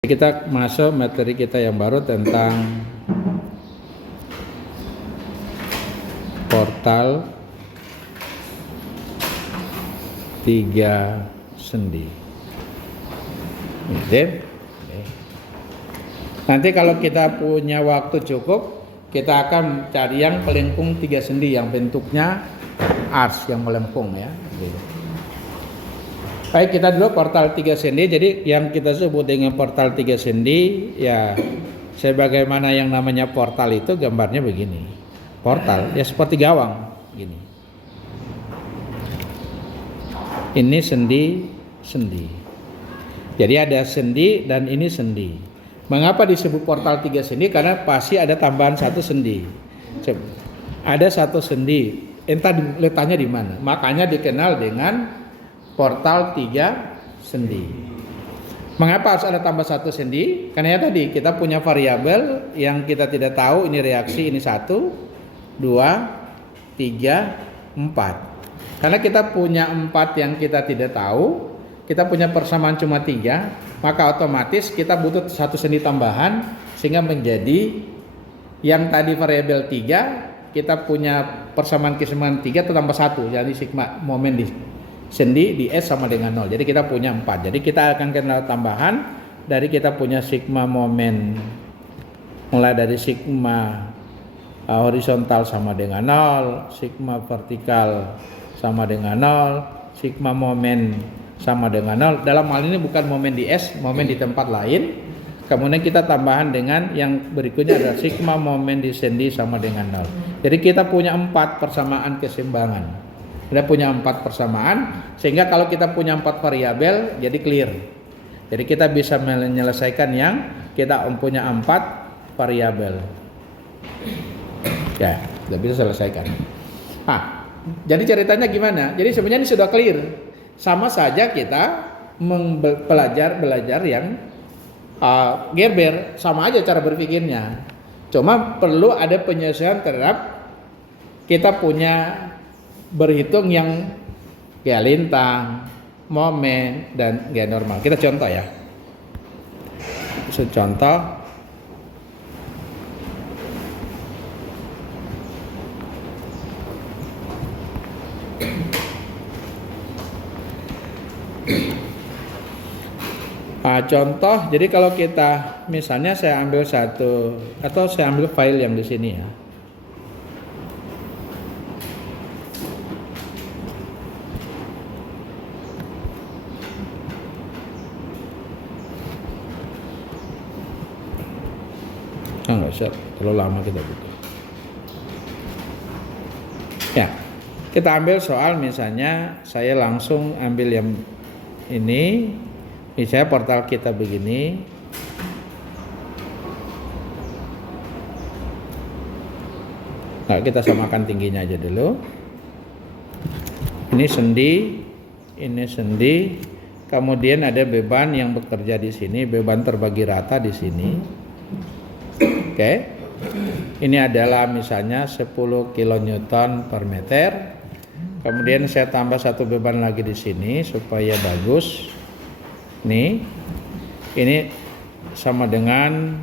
Kita masuk materi kita yang baru tentang portal 3 sendi. Nanti kalau kita punya waktu cukup, kita akan cari yang pelengkung 3 sendi yang bentuknya ars yang melengkung ya. Baik, kita dulu portal 3 sendi. Jadi yang kita sebut dengan portal 3 sendi ya sebagaimana yang namanya portal itu gambarnya begini. Portal ya seperti gawang gini. Ini sendi. Jadi ada sendi dan ini sendi. Mengapa disebut portal 3 sendi? Karena pasti ada tambahan 1 sendi. Ada 1 sendi. Entah letaknya di mana. Makanya dikenal dengan portal 3 sendi. Mengapa harus ada tambah 1 sendi? Karena ya tadi kita punya variabel yang kita tidak tahu ini reaksi ini 1, 2, 3, 4. Karena kita punya 4 yang kita tidak tahu, kita punya persamaan cuma 3, maka otomatis kita butuh 1 sendi tambahan sehingga menjadi yang tadi variabel 3, kita punya persamaan keseimbangan 3 tambah 1, jadi sigma momen di sendi di S sama dengan 0. Jadi kita punya 4. Jadi kita akan kenal tambahan dari kita punya sigma momen mulai dari sigma horizontal sama dengan 0, sigma vertikal sama dengan 0, sigma momen sama dengan 0. Dalam hal ini bukan momen di S, momen di tempat lain. Kemudian kita tambahan dengan yang berikutnya adalah sigma momen di sendi sama dengan 0. Jadi kita punya 4 persamaan keseimbangan. Kita punya 4 persamaan sehingga kalau kita punya 4 variabel jadi clear. Jadi kita bisa menyelesaikan yang kita punya 4 variabel. Ya, sudah bisa selesaikan. Jadi ceritanya gimana? Jadi sebenarnya ini sudah clear. Sama saja kita belajar yang Gerber, sama aja cara berpikirnya. Cuma perlu ada penyesuaian terhadap kita punya berhitung yang gaya lintang, momen, dan gaya normal. Kita contoh ya. Contoh. Contoh, jadi kalau kita misalnya saya ambil satu atau saya ambil file yang di sini ya. Nggak usah terlalu lama kita butuh. Ya, kita ambil soal misalnya saya langsung ambil yang ini, misalnya portal kita begini. Nah, kita samakan tingginya aja dulu. Ini sendi, kemudian ada beban yang bekerja di sini, beban terbagi rata di sini. Oke. Ini adalah misalnya 10 kN per meter. Kemudian saya tambah 1 beban lagi di sini supaya bagus. Nih. Ini sama dengan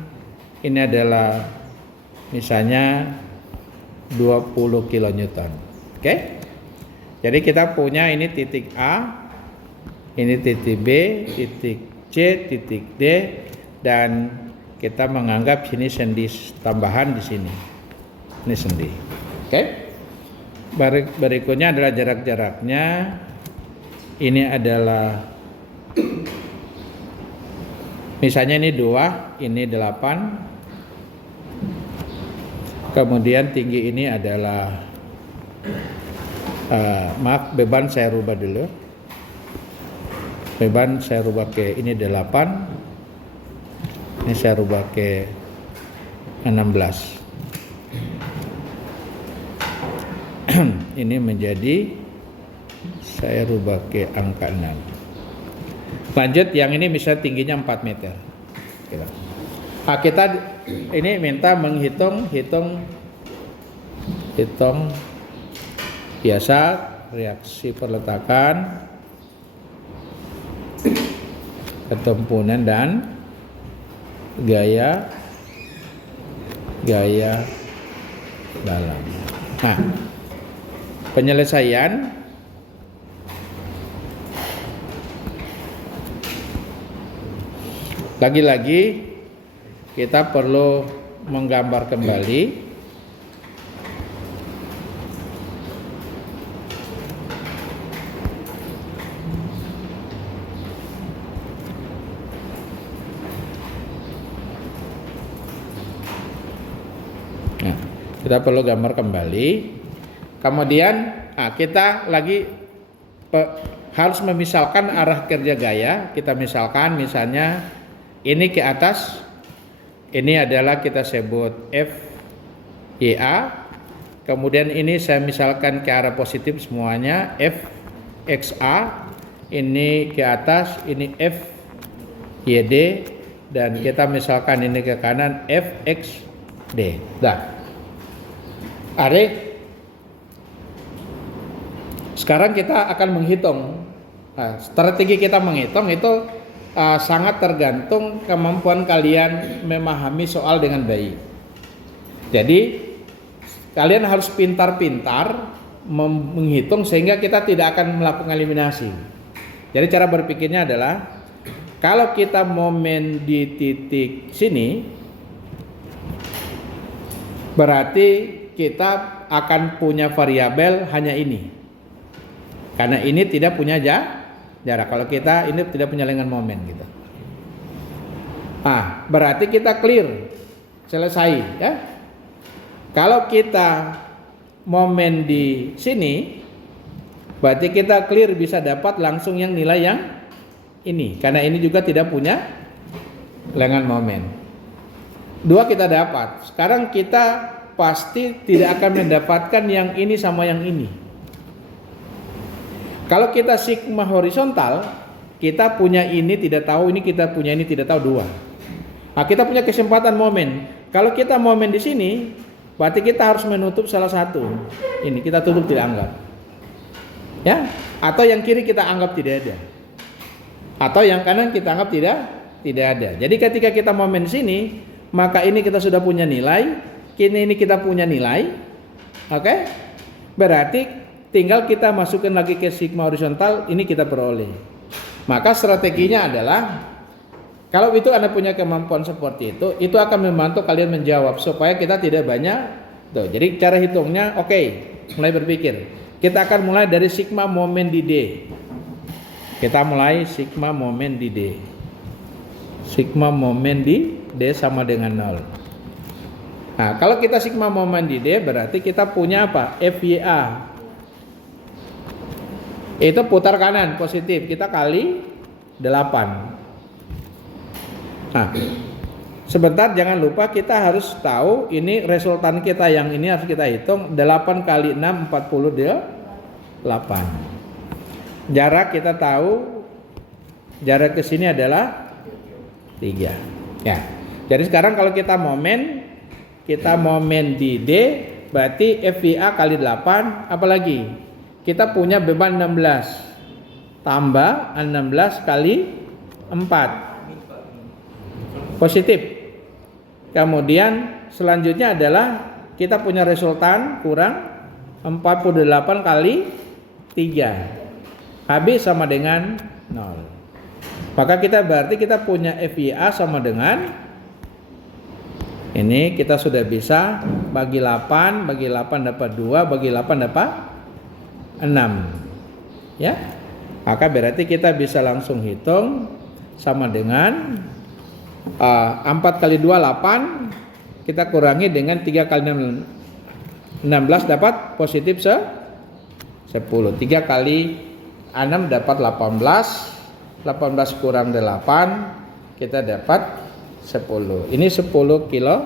ini adalah misalnya 20 kN. Oke? Jadi kita punya ini titik A, ini titik B, titik C, titik D, dan kita menganggap sini sendi tambahan di sini. Ini sendi. Oke? Berikutnya adalah jarak-jaraknya. Ini adalah misalnya ini 2, ini 8. Kemudian tinggi ini adalah beban saya rubah dulu. Beban saya rubah ke ini 8. Ini saya rubah ke 16. Ini menjadi saya rubah ke angka 6. Lanjut, yang ini misalnya tingginya 4 meter. Kita ini minta menghitung biasa reaksi perletakan, ketempunan dan gaya dalam. Nah, penyelesaian lagi-lagi kita perlu menggambar kembali kita perlu gambar kembali. Kemudian kita lagi harus memisalkan arah kerja gaya. Kita misalkan misalnya ini ke atas, ini adalah kita sebut F Y A. Kemudian ini saya misalkan ke arah positif semuanya F X A. Ini ke atas, ini F Y D, dan kita misalkan ini ke kanan F X D. Dah. Are, sekarang kita akan menghitung. Strategi kita menghitung itu sangat tergantung kemampuan kalian memahami soal dengan baik. Jadi kalian harus pintar-pintar menghitung sehingga kita tidak akan melakukan eliminasi. Jadi cara berpikirnya adalah kalau kita momen di titik sini, berarti kita akan punya variabel hanya ini. Karena ini tidak punya jarak. Kalau kita ini tidak punya lenggan momen gitu. Berarti kita clear. Selesai ya. Kalau kita momen di sini, berarti kita clear bisa dapat langsung yang nilai yang ini. Karena ini juga tidak punya lenggan momen. 2 kita dapat. Sekarang kita pasti tidak akan mendapatkan yang ini sama yang ini. Kalau kita sigma horizontal, kita punya ini tidak tahu, ini kita punya ini tidak tahu 2. Kita punya kesempatan momen. Kalau kita momen di sini, berarti kita harus menutup salah satu. Ini kita tutup tidak anggap. Ya, atau yang kiri kita anggap tidak ada. Atau yang kanan kita anggap tidak ada. Jadi ketika kita momen di sini, maka ini kita sudah punya nilai. Kini ini kita punya nilai, oke? Berarti tinggal kita masukkan lagi ke sigma horizontal, ini kita peroleh. Maka strateginya adalah, kalau itu Anda punya kemampuan seperti itu akan membantu kalian menjawab supaya kita tidak banyak. Tuh, jadi cara hitungnya, oke, mulai berpikir. Kita akan mulai dari sigma momen di D. Kita mulai sigma momen di D. Sigma momen di D sama dengan 0. Kalau kita sigma momen di D berarti kita punya apa? FYA. Itu putar kanan positif, kita kali 8. Sebentar, jangan lupa kita harus tahu ini resultan kita yang ini harus kita hitung. 8 kali 6 48. Jarak kita tahu, jarak ke sini adalah 3. Ya. Jadi sekarang kalau kita momen di D, berarti FVA kali 8, apalagi kita punya beban 16 tambah 16 kali 4 positif. Kemudian selanjutnya adalah kita punya resultan kurang 48 kali 3, habis sama dengan 0. Maka berarti kita punya FVA sama dengan ini, kita sudah bisa bagi 8 dapat 2, bagi 8 dapat 6. Ya. Maka berarti kita bisa langsung hitung sama dengan 4 kali 2 8, kita kurangi dengan 3 kali 16 dapat positif 10. 3 kali 6 dapat 18. 18 kurang 8, kita dapat 10. Ini 10 kilo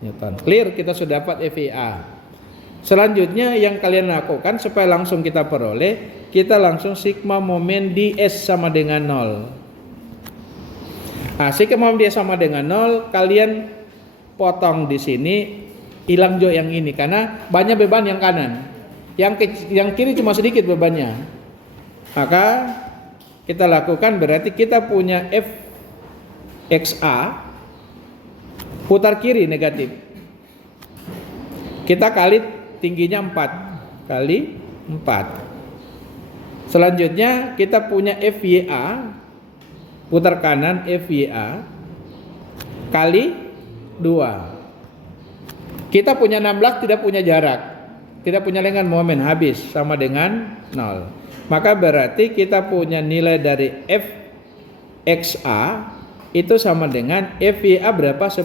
Newton. Clear, kita sudah dapat FEA. Selanjutnya yang kalian lakukan supaya langsung kita peroleh, kita langsung sigma momen di S sama dengan 0. Sigma momen di S sama dengan 0, kalian potong di sini, hilang jo yang ini karena banyak beban yang kanan. Yang kiri cuma sedikit bebannya. Maka kita lakukan berarti kita punya FXA Putar kiri negatif. Kita kali tingginya 4 kali 4. Selanjutnya kita punya FYA, putar kanan FYA kali 2. Kita punya 16, tidak punya jarak, tidak punya lenggan momen, habis sama dengan 0. Maka berarti kita punya nilai dari Fxa itu sama dengan FYA berapa? 10.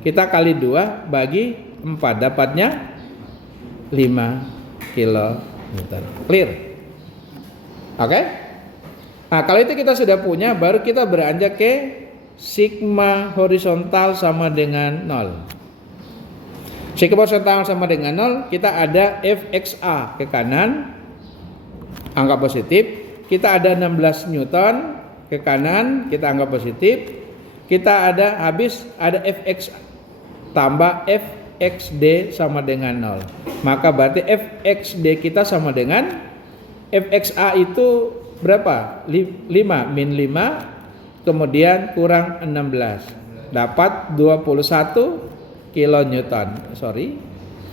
Kita kali 2 bagi 4, dapatnya 5 km. Clear? Oke? Nah, kalau itu kita sudah punya, baru kita beranjak ke sigma horizontal sama dengan 0. Sigma horizontal sama dengan 0, kita ada Fxa ke kanan, angka positif. Kita ada 16 Newton ke kanan, kita anggap positif. Kita ada Fx tambah Fxd sama dengan 0. Maka berarti Fxd kita sama dengan Fxa itu berapa? 5 min 5 kemudian kurang 16, dapat 21 kilonewton.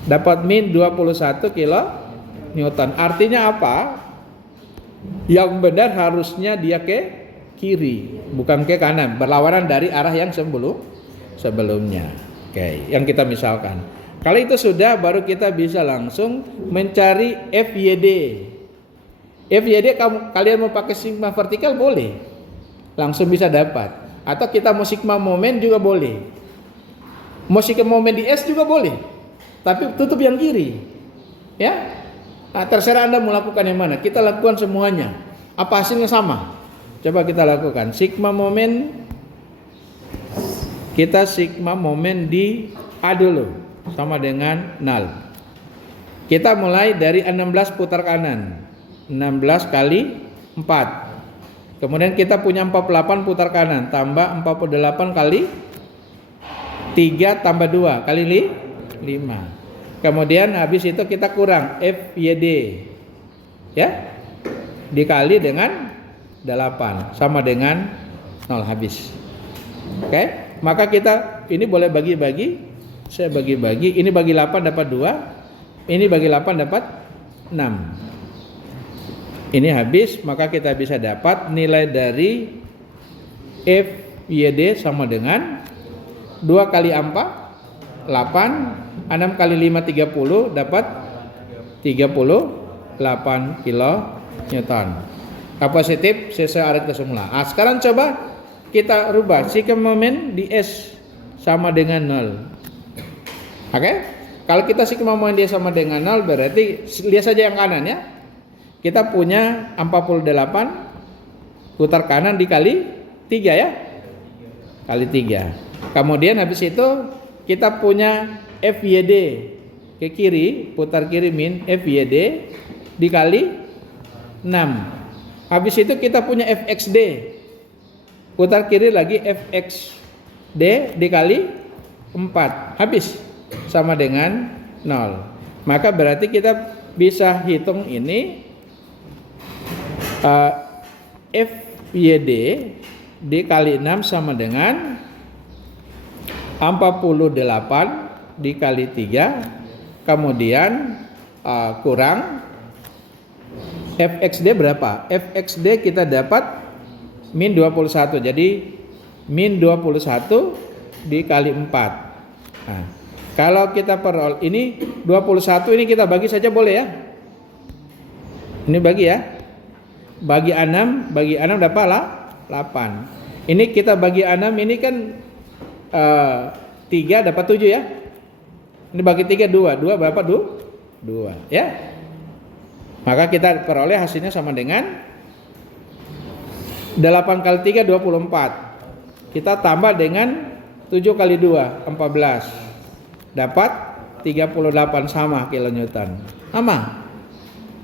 Dapat min 21 kilonewton. Artinya apa? Yang benar harusnya dia ke kiri, bukan ke kanan, berlawanan dari arah yang sebelumnya. Oke, yang kita misalkan. Kalau itu sudah, baru kita bisa langsung mencari FYD. FYD kalian mau pakai sigma vertikal boleh, langsung bisa dapat. Atau kita mau sigma momen juga boleh. Mau sigma momen di S juga boleh, tapi tutup yang kiri. Ya, nah, terserah Anda mau lakukan yang mana. Kita lakukan semuanya. Apa hasilnya sama? Coba kita lakukan sigma momen. Kita sigma momen di A dulu sama dengan 0. Kita mulai dari 16 putar kanan, 16 kali 4. Kemudian kita punya 48 putar kanan, tambah 48 kali 3 tambah 2 kali 5. Kemudian habis itu kita kurang FYD, ya, dikali dengan 8 sama dengan 0, habis. Oke, maka kita ini boleh bagi-bagi. Saya bagi-bagi, ini bagi 8 dapat 2, ini bagi 8 dapat 6. Ini habis, maka kita bisa dapat nilai dari FYD sama dengan 2 kali 4 8, 6 kali 5 30, dapat 38 kilonewton. Positif sesuai arah semula. Nah, sekarang coba kita rubah sigma momen di S sama dengan 0. Oke? Kalau kita sigma momen dia sama dengan 0, berarti lihat saja yang kanan ya. Kita punya 48 putar kanan dikali 3 ya. Kali 3. Kemudian habis itu kita punya FYD ke kiri, putar kiri min FYD dikali 6. Habis itu kita punya Fxd, putar kiri lagi Fxd dikali 4, habis sama dengan 0. Maka berarti kita bisa hitung ini FYD dikali 6 sama dengan 48 dikali 3, kemudian kurang Fxd berapa? Fxd kita dapat min 21. Jadi min 21 dikali 4. Nah, kalau kita perol ini 21 ini kita bagi saja boleh ya. Ini bagi ya. Bagi 6 dapat 8. Ini kita bagi 6 ini kan 3 dapat 7 ya. Ini bagi 3 2 berapa? 2 ya. Maka kita peroleh hasilnya sama dengan 8 kali 3 24. Kita tambah dengan 7 kali 2 14. Dapat 38 sama kilonewton. Sama.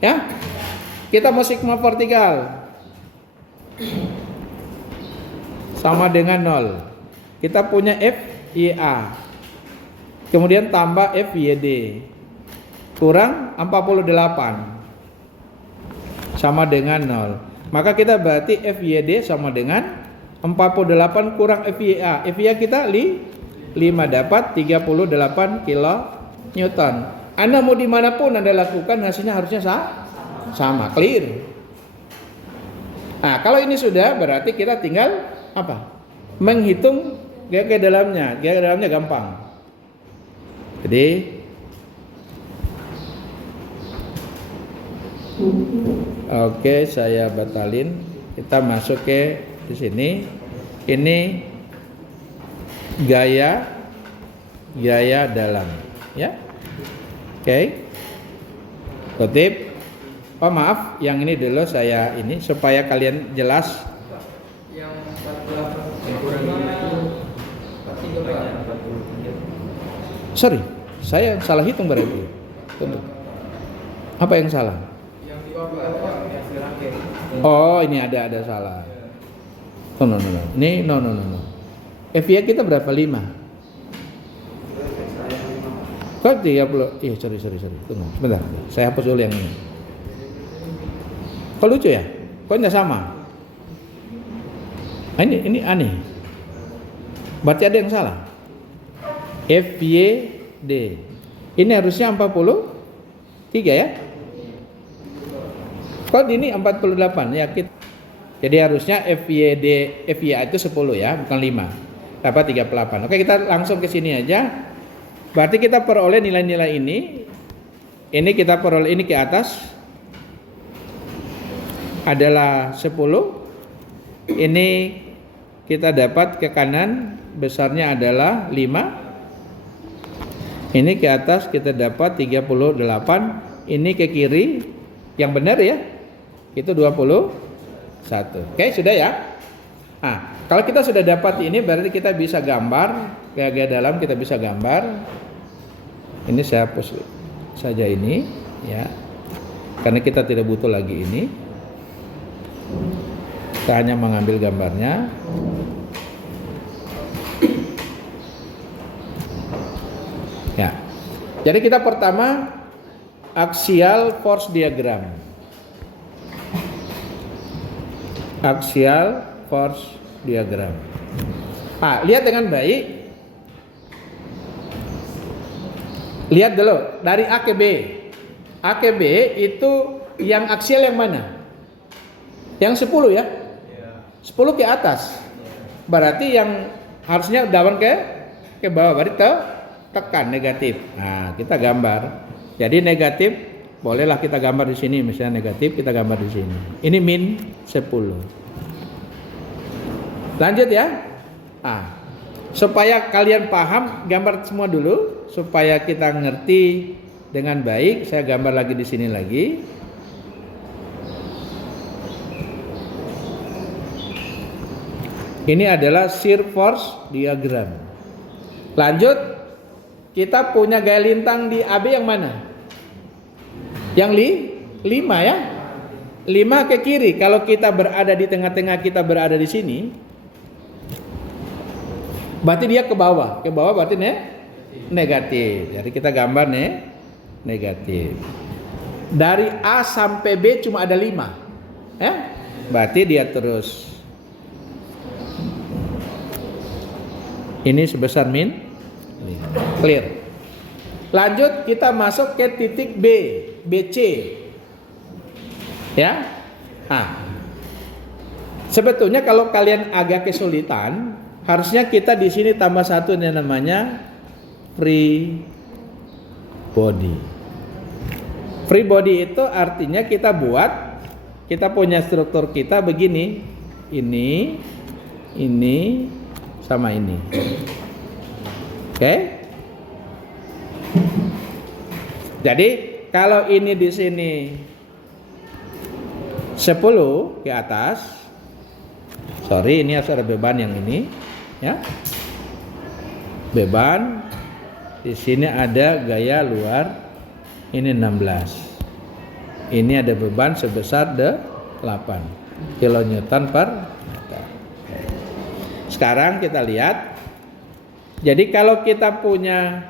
Ya. Kita mau sigma vertikal sama dengan 0. Kita punya FYA. Kemudian tambah FYD. Kurang 48. Sama dengan 0. Maka kita berarti FYD sama dengan 48 kurang FIA. FIA kita 5 dapat 38 kilo Newton. Anda mau dimanapun Anda lakukan hasilnya harusnya sama, clear. Nah, kalau ini sudah berarti kita tinggal apa? Menghitung gaya dalamnya. Gaya dalamnya gampang. Jadi oke, saya batalin. Kita masuk ke di sini. Ini gaya dalam, ya. Oke. Kutip. Oh maaf, yang ini dulu saya ini supaya kalian jelas. Yang 48 kurang itu 43. Sorry, saya salah hitung berarti. Tunggu. Apa yang salah? Yang di bawah yang terakhir. Oh, ini ada salah. Oh, no. Ini no. FIA kita berapa? 5. Kok 30? Iya, sorry. Tunggu, sebentar. Saya hapus dulu yang ini. Kok lucu ya? Kok nggak sama? Nah, ini aneh. Berarti ada yang salah. FYD. Ini harusnya 43 ya? Kok ini 48 ya? Jadi harusnya FYA itu 10 ya, bukan 5. Dapat 38. Oke, kita langsung ke sini aja. Berarti kita peroleh nilai-nilai ini. Ini kita peroleh ini ke atas adalah 10. Ini kita dapat ke kanan besarnya adalah 5. Ini ke atas kita dapat 38. Ini ke kiri yang benar ya. Itu 21. Oke, sudah ya. Nah, kalau kita sudah dapat ini berarti kita bisa gambar gaya dalam, kita bisa gambar. Ini saya hapus saja ini ya. Karena kita tidak butuh lagi ini. Kita hanya mengambil gambarnya. Ya. Jadi kita pertama axial force diagram. Axial force diagram. Lihat dengan baik. Lihat dulu dari A ke B. A ke B itu yang aksial yang mana? Yang 10 ya? 10 ke atas. Berarti yang harusnya daun ke bawah, berarti tekan negatif. Nah, kita gambar. Jadi negatif bolehlah kita gambar di sini, misalnya negatif kita gambar di sini. Ini min 10. Lanjut ya. Supaya kalian paham, gambar semua dulu supaya kita ngerti dengan baik. Saya gambar lagi di sini lagi. Ini adalah shear force diagram. Lanjut, kita punya gaya lintang di AB yang mana? Yang 5 ya. 5 ke kiri. Kalau kita berada di tengah-tengah, kita berada di sini, berarti dia ke bawah. Ke bawah berarti negatif. Jadi kita gambar negatif. Dari A sampai B cuma ada 5. Berarti dia terus. Ini sebesar min 5. Clear. Lanjut kita masuk ke titik B, BC. Ya. Sebetulnya kalau kalian agak kesulitan, harusnya kita di sini tambah satu yang namanya free body. Free body itu artinya kita punya struktur kita begini. Ini sama ini. Oke? Jadi kalau ini di sini 10 ke atas. Sorry, ini harus ada beban yang ini, ya. Beban. Di sini ada gaya luar. Ini 16. Ini ada beban sebesar 8 kilonewton per meter. Sekarang kita lihat. Jadi kalau kita punya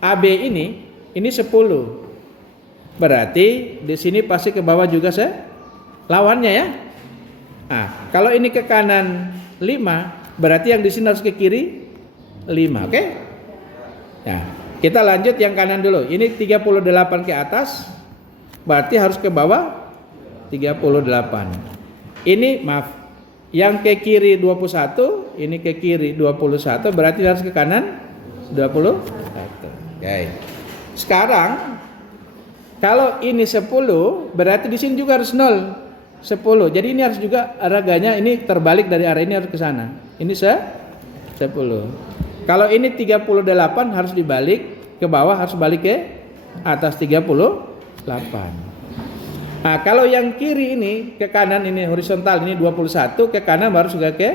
AB ini 10. Berarti di sini pasti ke bawah juga lawannya ya. Kalau ini ke kanan 5, berarti yang di sini harus ke kiri 5, oke? Nah, kita lanjut yang kanan dulu. Ini 38 ke atas, berarti harus ke bawah 38. Ini maaf, yang ke kiri 21, ini ke kiri 21, berarti harus ke kanan 21. Oke. Sekarang kalau ini 10, berarti di sini juga harus 0. 10. Jadi ini harus juga raganya ini terbalik dari arah ini harus ke sana. Ini 10. Kalau ini 38 harus dibalik ke bawah, harus balik ke atas 38. Nah, kalau yang kiri ini ke kanan, ini horizontal, ini 21, ke kanan baru juga ke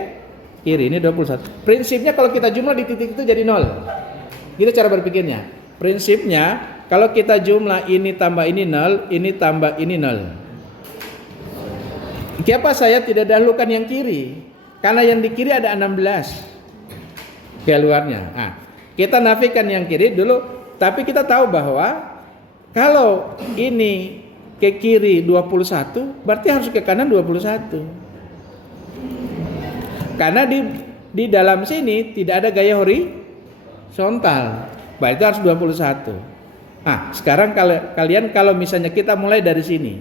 kiri, ini 21. Prinsipnya kalau kita jumlah di titik itu jadi 0. Gitu cara berpikirnya. Prinsipnya kalau kita jumlah ini tambah ini 0, ini tambah ini 0. Kenapa saya tidak dahulukan yang kiri? Karena yang di kiri ada 16 keluarnya. Nah, kita nafikan yang kiri dulu, tapi kita tahu bahwa kalau ini ke kiri 21, berarti harus ke kanan 21. Karena di dalam sini tidak ada gaya horizontal, berarti harus 21. Nah, sekarang kalau misalnya kita mulai dari sini,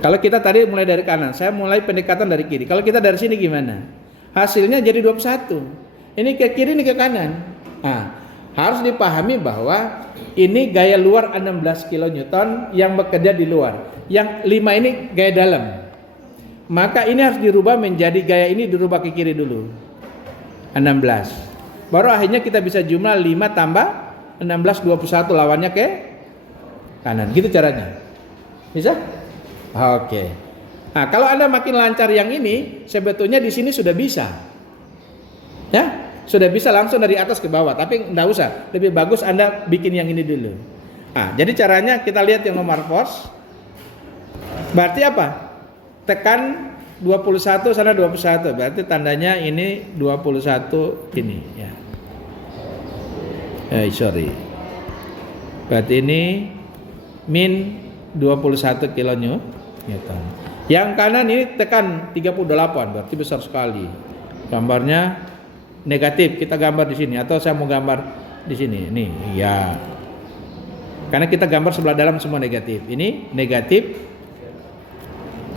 kalau kita tadi mulai dari kanan, saya mulai pendekatan dari kiri. Kalau kita dari sini gimana? Hasilnya jadi 21. Ini ke kiri, ini ke kanan. Nah, harus dipahami bahwa ini gaya luar 16 kN yang bekerja di luar. Yang 5 ini gaya dalam. Maka ini harus dirubah menjadi gaya ini dirubah ke kiri dulu. 16. Baru akhirnya kita bisa jumlah 5 tambah 16, 21 lawannya ke kanan. Gitu caranya. Bisa? Oke. Nah, kalau Anda makin lancar yang ini, sebetulnya di sini sudah bisa. Ya, sudah bisa langsung dari atas ke bawah, tapi enggak usah. Lebih bagus Anda bikin yang ini dulu. Nah, jadi caranya kita lihat yang nomor force. Berarti apa? Tekan 21 sana 21. Berarti tandanya ini 21 ini ya. Berarti ini min 21 kN. Yang kanan ini tekan 38, berarti besar sekali. Gambarnya negatif, kita gambar di sini atau saya mau gambar di sini. Nih, ya. Karena kita gambar sebelah dalam semua negatif. Ini negatif.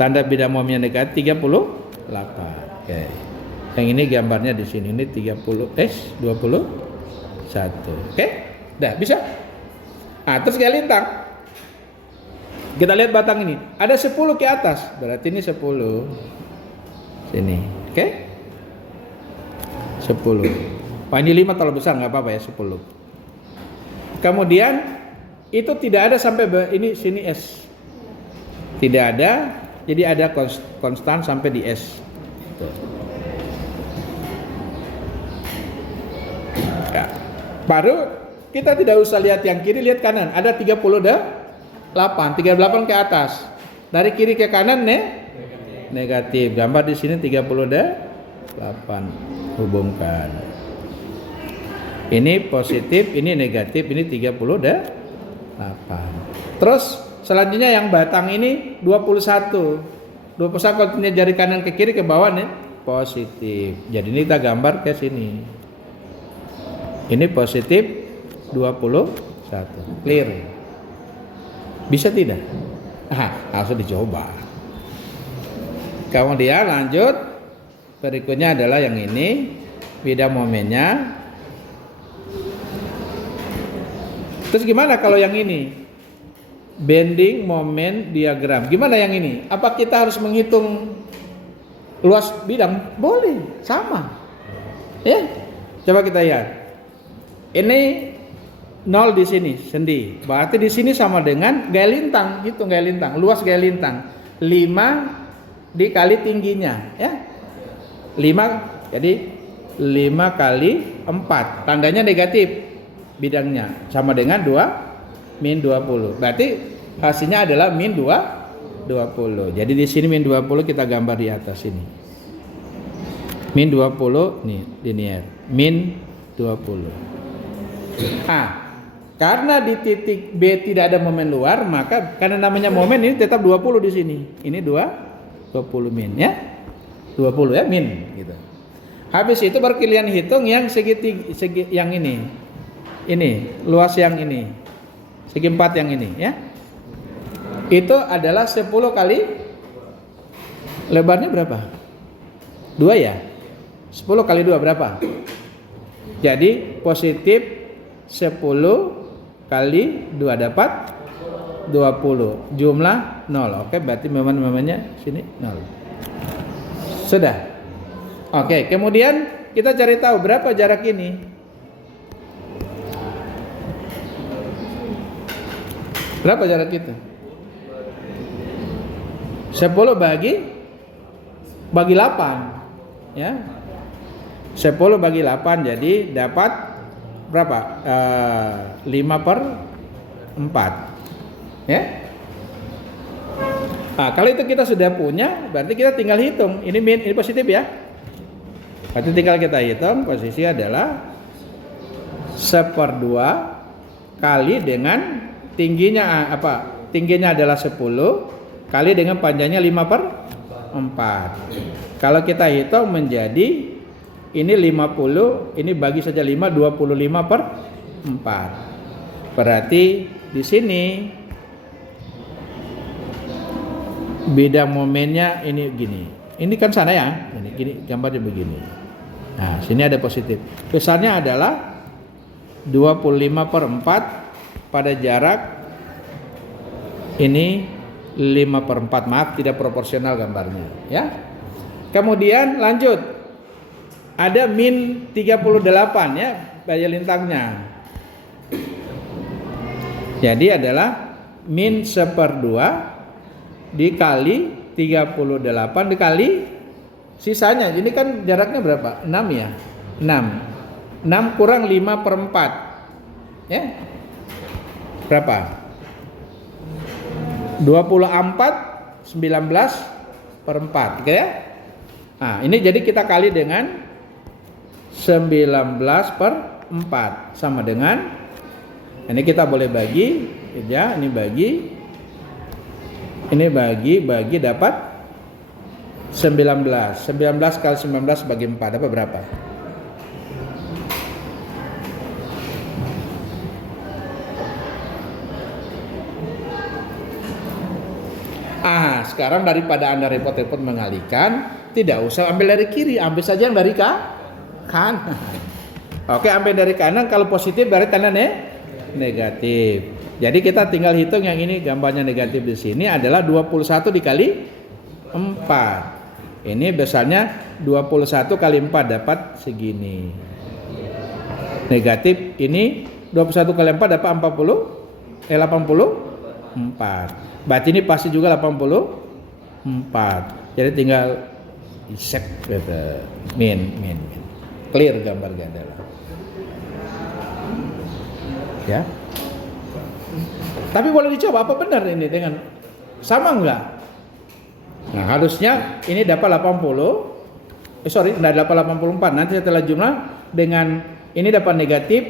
Tanda bidang momnya negatif 38. Oke. Yang ini gambarnya di sini. Ini 21. Oke? Dah, bisa? Nah, terus gaya lintang. Kita lihat batang ini. Ada 10 ke atas. Berarti ini 10. Sini. Oke? 10. Wah, ini 5 terlalu besar, nggak apa-apa ya, 10. Kemudian itu tidak ada sampai ini sini S. Tidak ada. Jadi ada konstan sampai di S. Ya. Baru kita tidak usah lihat yang kiri, lihat kanan. Ada 38 ke atas. Dari kiri ke kanan negatif. Gambar di sini 38. Hubungkan. Ini positif, ini negatif, ini 38. Terus selanjutnya yang batang ini 21. 21 kalau jari kanan ke kiri ke bawah nih positif. Jadi ini kita gambar ke sini. Ini positif 21. Clear. Bisa tidak? Langsung dicoba. Kemudian lanjut. Berikutnya adalah yang ini. Bidang momennya. Terus gimana kalau yang ini? Bending moment diagram. Gimana yang ini? Apa kita harus menghitung luas bidang? Boleh, sama. Ya. Coba kita lihat. Ini 0 di sini sendi. Berarti di sini sama dengan gaya lintang, hitung gaya lintang, luas gaya lintang. 5 dikali tingginya, ya. 5 jadi 5 kali 4. Tandanya negatif. Bidangnya sama dengan 2 min 20. Berarti hasilnya adalah min 20. Jadi di sini min 20 kita gambar di atas ini. Min 20 nih linear. Min 20. Karena di titik B tidak ada momen luar, maka karena namanya momen ini tetap 20 di sini. Ini 20. 20 min ya. 20 ya min gitu. Habis itu baru kalian hitung yang segi yang ini. Ini, luas yang ini. Segi 4 yang ini ya. Itu adalah 10 kali lebarnya berapa? 2 ya? 10 kali 2 berapa? Jadi positif 10 kali 2 dapat 20. Jumlah 0. Oke, berarti momennya sini 0. Sudah. Oke, kemudian kita cari tahu berapa jarak ini. Berapa jarak itu? 10 bagi 8 ya. 10 bagi 8 jadi dapat berapa? 5/4 ya. Nah, kalau itu kita sudah punya, berarti kita tinggal hitung. Ini min, ini positif ya. Berarti tinggal kita hitung, posisi adalah 1/2 kali dengan tingginya apa? Tingginya adalah 10 kali dengan panjangnya 5/4. Kalau kita hitung menjadi ini 50, ini bagi saja 5, 25/4. Berarti di sini beda momennya ini gini. Ini kan sana ya. Ini gini gambarnya begini. Nah, sini ada positif. Besarnya adalah 25/4 pada jarak ini 5/4. Maaf, tidak proporsional gambarnya ya. Kemudian lanjut. Ada min 38 ya, daya lintangnya. Jadi adalah min 1/2 dikali 38 dikali sisanya. Ini kan jaraknya berapa? 6 ya? 6 kurang 5/4 ya? Berapa? 24 19/4 oke ya? Nah ini jadi kita kali dengan 19/4 sama dengan, ini kita boleh bagi ya, ini bagi dapat 19 kali 19 bagi 4 dapat berapa? Sekarang daripada Anda repot-repot mengalihkan, tidak usah ambil dari kiri, ambil saja yang dari kanan. Oke, ambil dari kanan, kalau positif berarti tandanya negatif. Jadi kita tinggal hitung yang ini gambarnya negatif di sini adalah 21 dikali 4. Ini besarnya 21 kali 4 dapat segini. Negatif ini 21 kali 4 dapat 84. Berarti ini pasti juga 84. Jadi tinggal isek gitu. Min. Clear gambarnya adalah. Ya. Tapi boleh dicoba apa benar ini dengan sama enggak? Nah, harusnya ini dapat 80. Dapat 84. Nanti setelah jumlah dengan ini dapat negatif,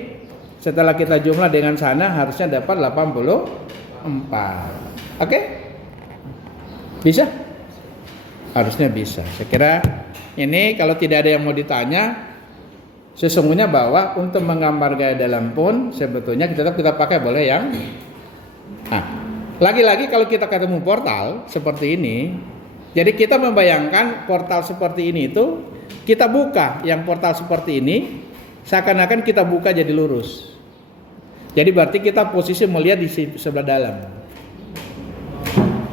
setelah kita jumlah dengan sana harusnya dapat 84. Oke? Bisa? Harusnya bisa. Saya kira ini kalau tidak ada yang mau ditanya, sesungguhnya bahwa untuk menggambar gaya dalam pun sebetulnya kita pakai boleh yang lagi-lagi kalau kita ketemu portal seperti ini, jadi kita membayangkan portal seperti ini itu kita buka yang portal seperti ini seakan-akan kita buka jadi lurus. Jadi berarti kita posisi melihat di sebelah dalam.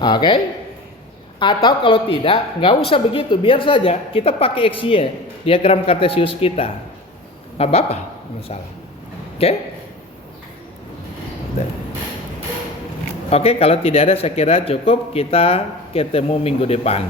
Oke? Atau kalau tidak, nggak usah begitu, biar saja kita pakai XY, diagram kartesius kita. Nggak apa-apa, masalah. Oke? Oke, kalau tidak ada saya kira cukup, kita ketemu minggu depan.